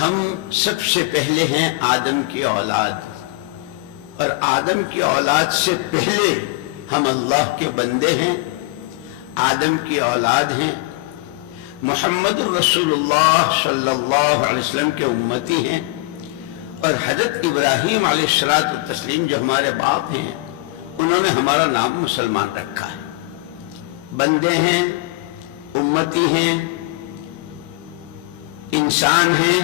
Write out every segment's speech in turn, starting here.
ہم سب سے پہلے ہیں آدم کی اولاد، اور آدم کی اولاد سے پہلے ہم اللہ کے بندے ہیں، آدم کی اولاد ہیں، محمد رسول اللہ صلی اللہ علیہ وسلم کے امتی ہیں، اور حضرت ابراہیم علیہ الصلوۃ والتسلیم جو ہمارے باپ ہیں انہوں نے ہمارا نام مسلمان رکھا ہے۔ بندے ہیں، امتی ہیں، انسان ہیں،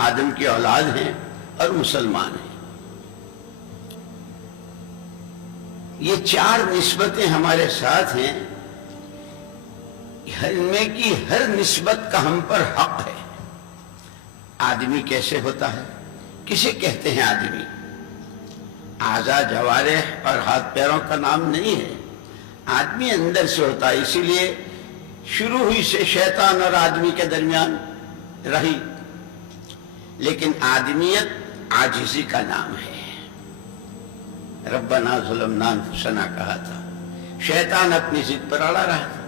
آدم کی اولاد ہیں اور مسلمان ہیں۔ یہ چار نسبتیں ہمارے ساتھ ہیں، ان میں کی ہر نسبت کا ہم پر حق ہے۔ آدمی کیسے ہوتا ہے؟ کسے کہتے ہیں آدمی؟ اعضاء جوارح اور ہاتھ پیروں کا نام نہیں ہے، آدمی اندر سے ہوتا ہے، اسی لیے شروع ہوئی سے شیطان اور آدمی کے درمیان رہی، لیکن آدمیت عاجزی کا نام ہے۔ ربنا ظلمنا انفسنا کہا تھا، شیطان اپنی ضد پر اڑا رہا تھا۔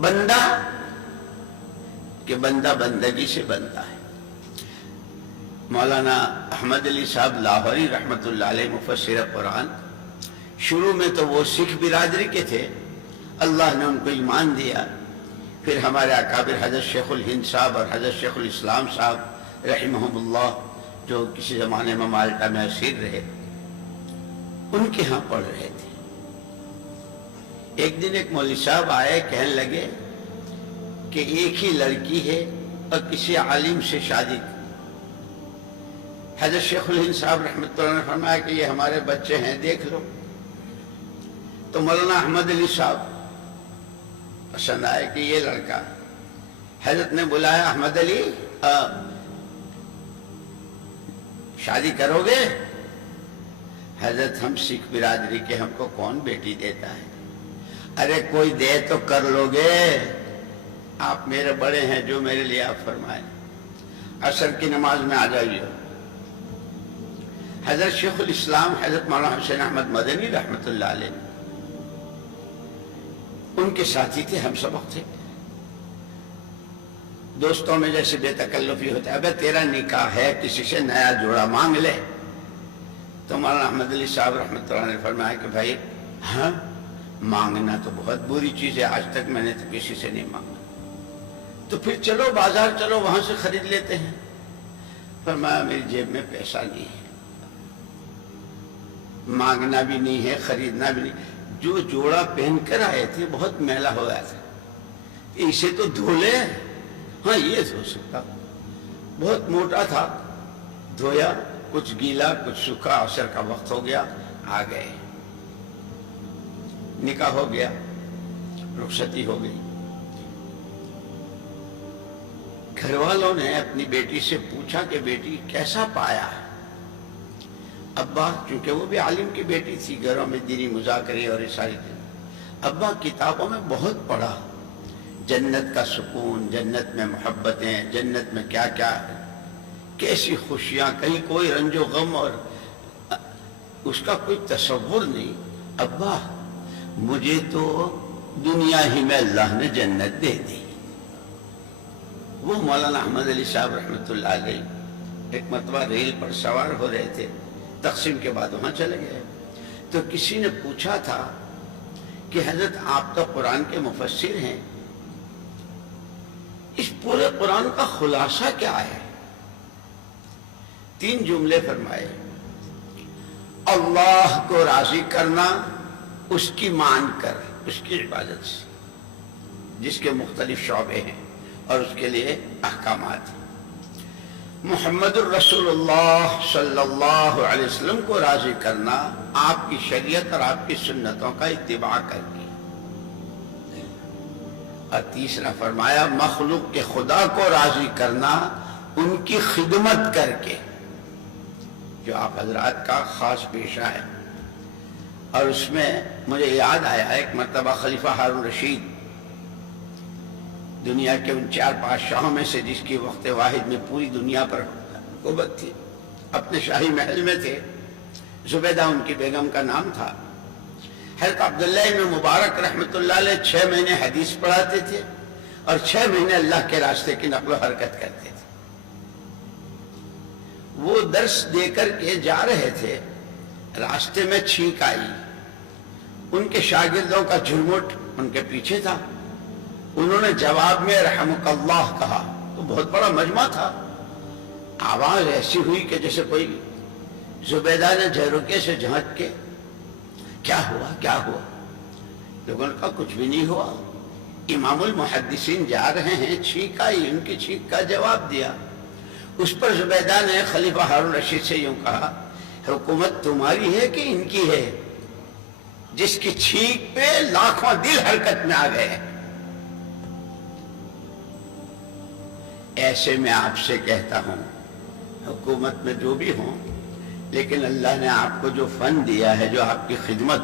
بندہ کہ بندہ بندگی سے بنتا ہے۔ مولانا احمد علی صاحب لاہوری رحمۃ اللہ علیہ مفسر قرآن، شروع میں تو وہ سکھ برادری کے تھے، اللہ نے ان کو ایمان دیا، پھر ہمارے اکابر حضرت شیخ الہند صاحب اور حضرت شیخ الاسلام صاحب رحمہم اللہ جو کسی زمانے میں مالٹا میں اسیر رہے، ان کے ہاں پڑھ رہے تھے۔ ایک دن ایک مولوی صاحب آئے، کہنے لگے کہ ایک ہی لڑکی ہے اور کسی عالم سے شادی کی۔ حضرت شیخ الہند صاحب رحمۃ اللہ نے فرمایا کہ یہ ہمارے بچے ہیں، دیکھ لو۔ تو مولانا احمد علی صاحب پسند آئے کہ یہ لڑکا، حضرت نے بلایا، احمد علی شادی کرو گے؟ حضرت ہم سکھ برادری کے، ہم کو کون بیٹی دیتا ہے؟ ارے کوئی دے تو کر لو گے، آپ میرے بڑے ہیں، جو میرے لیے آپ فرمائیں، عصر کی نماز میں آ جائیے۔ حضرت شیخ الاسلام حضرت مولانا حسین احمد مدنی رحمۃ اللہ علیہ ان کے ساتھی تھے، ہم سبق تھے۔ دوستوں میں جیسے بے تکلفی ہوتا ہے، ابے تیرا نکاح ہے، کسی سے نیا جوڑا مانگ لے۔ تو مولانا احمد علی صاحب رحمۃ اللہ نے فرمایا کہ بھائی ہاں، مانگنا تو بہت بری چیز ہے، آج تک میں نے تو کسی سے نہیں مانگا، تو پھر چلو بازار چلو، وہاں سے خرید لیتے ہیں۔ فرمایا میری جیب میں پیسہ نہیں ہے، مانگنا بھی نہیں ہے، خریدنا بھی نہیں۔ جو جوڑا پہن کر آئے تھے بہت میلا ہو گیا تھا، اسے تو دھو لے، ہاں یہ دھو سکتا، بہت موٹا تھا، دھویا، کچھ گیلا کچھ سوکھا، عصر کا وقت ہو گیا، آ گئے، نکاح ہو گیا، رخصتی ہو گئی۔ گھر والوں نے اپنی بیٹی سے پوچھا کہ بیٹی کیسا پایا؟ ابا، چونکہ وہ بھی عالم کی بیٹی تھی، گھروں میں دینی مذاکرے اور یہ ساری چیزیں، ابا کتابوں میں بہت پڑھا، جنت کا سکون، جنت میں محبتیں، جنت میں کیا کیا ہے، کیسی خوشیاں، کہیں کوئی رنج و غم اور اس کا کوئی تصور نہیں۔ ابا مجھے تو دنیا ہی میں اللہ نے جنت دے دی۔ وہ مولانا احمد علی صاحب رحمۃ اللہ علیہ ایک مرتبہ ریل پر سوار ہو رہے تھے، تقسیم کے بعد وہاں چلے گئے، تو کسی نے پوچھا تھا کہ حضرت آپ تو قرآن کے مفسر ہیں، اس پورے قرآن کا خلاصہ کیا ہے؟ 3 جملے فرمائے، اللہ کو راضی کرنا، اس کی مان کر، اس کی عبادت سے، جس کے مختلف شعبے ہیں اور اس کے لیے احکامات ہیں۔ محمد الرسول اللہ صلی اللہ علیہ وسلم کو راضی کرنا، آپ کی شریعت اور آپ کی سنتوں کا اتباع کر کے، اور تیسرا فرمایا مخلوق کے خدا کو راضی کرنا، ان کی خدمت کر کے، جو آپ حضرات کا خاص پیشہ ہے۔ اور اس میں مجھے یاد آیا ایک مرتبہ خلیفہ ہارون رشید، دنیا کے ان 4 بادشاہوں میں سے جس کی وقت واحد میں پوری دنیا پر حکومت تھی، اپنے شاہی محل میں تھے، زبیدہ ان کی بیگم کا نام تھا۔ حضرت عبداللہ ابن مبارک رحمۃ اللہ علیہ 6 مہینے حدیث پڑھاتے تھے اور 6 مہینے اللہ کے راستے کی نقل و حرکت کرتے تھے۔ وہ درس دے کر کے جا رہے تھے، راستے میں چھینک آئی، ان کے شاگردوں کا جھرمٹ ان کے پیچھے تھا، انہوں نے جواب میں رحمک اللہ کہا، تو بہت بڑا مجمع تھا، آواز ایسی ہوئی کہ جیسے کوئی، زبیدہ نے جہرکے سے جھانک کے کیا ہوا کیا ہوا؟ لوگوں نے کہا کچھ بھی نہیں ہوا، امام المحدثین جا رہے ہیں، چھینک آئی، ان کی چھینک کا جواب دیا۔ اس پر زبیدہ نے خلیفہ ہارون رشید سے یوں کہا، حکومت تمہاری ہے کہ ان کی ہے، جس کی چھینک پہ لاکھوں دل حرکت میں آ گئے؟ ایسے میں آپ سے کہتا ہوں، حکومت میں جو بھی ہوں، لیکن اللہ نے آپ کو جو فن دیا ہے، جو آپ کی خدمت،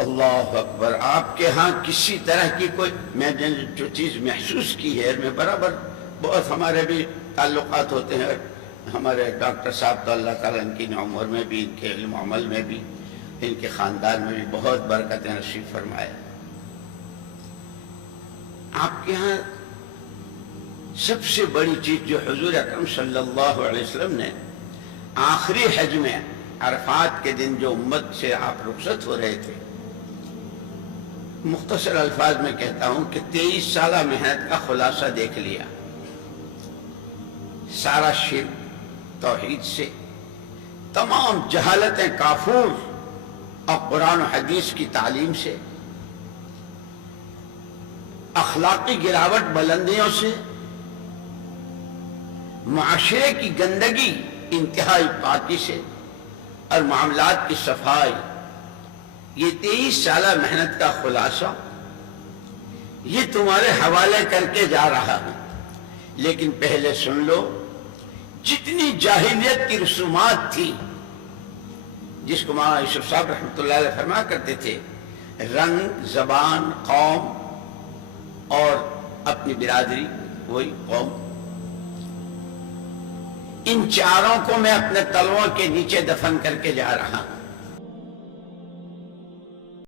اللہ اکبر، آپ کے ہاں کسی طرح کی کوئی، میں نے جو چیز محسوس کی ہے، میں برابر، بہت ہمارے بھی تعلقات ہوتے ہیں، ہمارے ڈاکٹر صاحب تو اللہ تعالیٰ ان کی عمر میں بھی، ان کے علم و عمل میں بھی، ان کے خاندان میں بھی بہت برکتیں نصیب فرمائے۔ آپ کے ہاں سب سے بڑی چیز جو حضور اکرم صلی اللہ علیہ وسلم نے آخری حج میں عرفات کے دن جو امت سے آپ رخصت ہو رہے تھے، مختصر الفاظ میں کہتا ہوں کہ 23 سالہ محنت کا خلاصہ دیکھ لیا، سارا شرک توحید سے، تمام جہالتیں کافور اور قرآن و حدیث کی تعلیم سے، اخلاقی گراوٹ بلندیوں سے، معاشرے کی گندگی انتہائی پاکی سے، اور معاملات کی صفائی، یہ 23 سالہ محنت کا خلاصہ یہ تمہارے حوالے کر کے جا رہا ہوں۔ لیکن پہلے سن لو، جتنی جاہلیت کی رسومات تھی، جس کو مولانا یوسف صاحب رحمۃ اللہ علیہ فرمایا کرتے تھے، رنگ، زبان، قوم اور اپنی برادری، وہی قوم، ان چاروں کو میں اپنے تلووں کے نیچے دفن کر کے جا رہا ہوں۔